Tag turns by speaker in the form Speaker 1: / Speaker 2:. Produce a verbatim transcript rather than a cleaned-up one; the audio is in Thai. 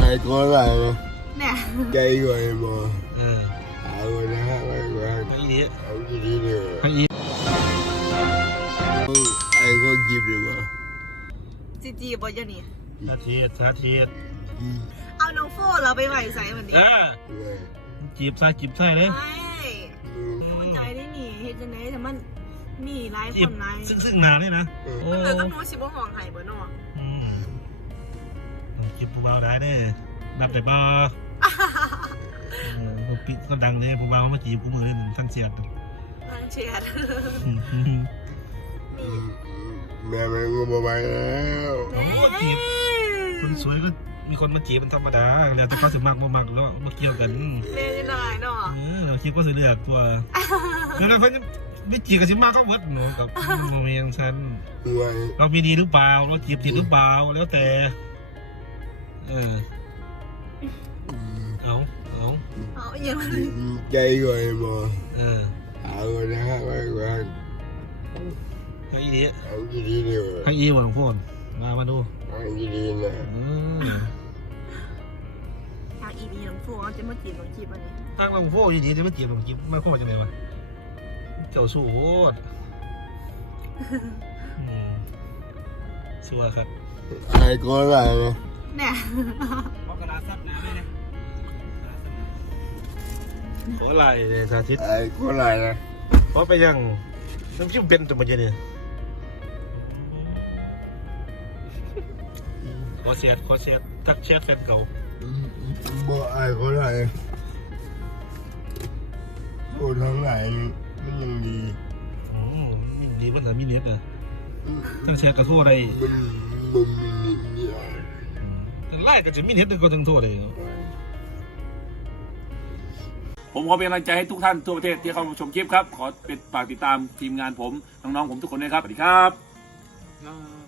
Speaker 1: có lại mà
Speaker 2: เนี่ย
Speaker 1: cây rồi mà
Speaker 3: เออ
Speaker 1: à rồi nó hát rồi rồi
Speaker 3: ให้อีนี้
Speaker 1: không gì đi nữa
Speaker 3: ให้อี
Speaker 1: ai có dịp được mà
Speaker 2: จีจีบอจะนี่
Speaker 3: สาธิตสาธิต
Speaker 2: เอาน้องโฟเราไปไหวใส่วันนี้
Speaker 3: เออ
Speaker 1: rồi
Speaker 3: จีบใส่จีบใส่เลย
Speaker 2: ไม่เข้าใจได้หนิเฮ็ดจังไดแต่มันมีหลาย
Speaker 3: จี
Speaker 2: ค
Speaker 3: บ
Speaker 2: นหลาย
Speaker 3: ซึ่งซึ่งนานเลยนะโอ้
Speaker 2: เออต้องรู้สิบ่ห้องไห้บ่เนาะ
Speaker 3: อืมจีบผู้บ่าวได้เด้นับแต่บ่เออพวกปิ๊กก็ดังเลยผู้บ่าวมาจีบกูมือเล่นทั้งเสียด
Speaker 2: นางเชียด
Speaker 1: mẹ mày ngu bà bayแล้ว
Speaker 3: โอ้จีบคนสวยก็มีคนมาจีบเป็นธรรมดาแล้วแต่เขาสิมักบ่มักแล้วมาเกี่ยวกัน
Speaker 2: เล่นยังไงเนาะ
Speaker 3: เออคิดว่าสิเลือกตัวแล้วเพิ่นไม่จีบกับสิมากก็หมดหนูกับโมเมนต์ฉัน
Speaker 1: rồi
Speaker 3: เรามีดีหรือเปล่าเราจีบติดหรือเปล่าแล้วแต่เออเอาเอา
Speaker 2: เอาอย่างนั้น
Speaker 1: cây rồi mà
Speaker 3: เออ
Speaker 1: à rồi nó hát rồi rồi
Speaker 3: ให้อีนี้
Speaker 1: không gì đi nữa
Speaker 3: ให้อีหมดของพวกมามาดู
Speaker 1: không gì đi nữa
Speaker 3: เออ
Speaker 2: ทางอีบีน้องโฟจะมาจีบน้องจีบวันนี้
Speaker 3: ทางเราพวกอีนี้จะไม่จีบหรอกจีบไม่พอจังเลยวะเจ้าสู้โหดอืมชัวร์ครับ
Speaker 1: ai có lại mà
Speaker 2: เนี่ย
Speaker 3: ขอกระดาษซับน้ำด้วยนะขอลายสาธิต
Speaker 1: ai có lại nè
Speaker 3: ขอไปยังน้ำจิ้มเป็นตัวมันจะเนี่ยขอเสียดขอเสียดทักแชทแฟนเก่า
Speaker 1: bộ ai có lại bộ thằng này nóยังดี
Speaker 3: อืมมีดีมันแต่มีเน็ตอ่ะทั้งแชทกับโทษอะไร
Speaker 1: มันมันมีนิดเดียว
Speaker 3: แต่ไล่ก็จะมีเน็ตก็ทั้งโทษเลย
Speaker 4: ผมขอเป็นกำลังใจให้ทุกท่านทั่วประเทศที่เข้ามาชมคลิปครับ ขอเป็นฝากติดตามทีมงานผม น้องๆผมทุกคนด้วยครับ สวัสดีครับ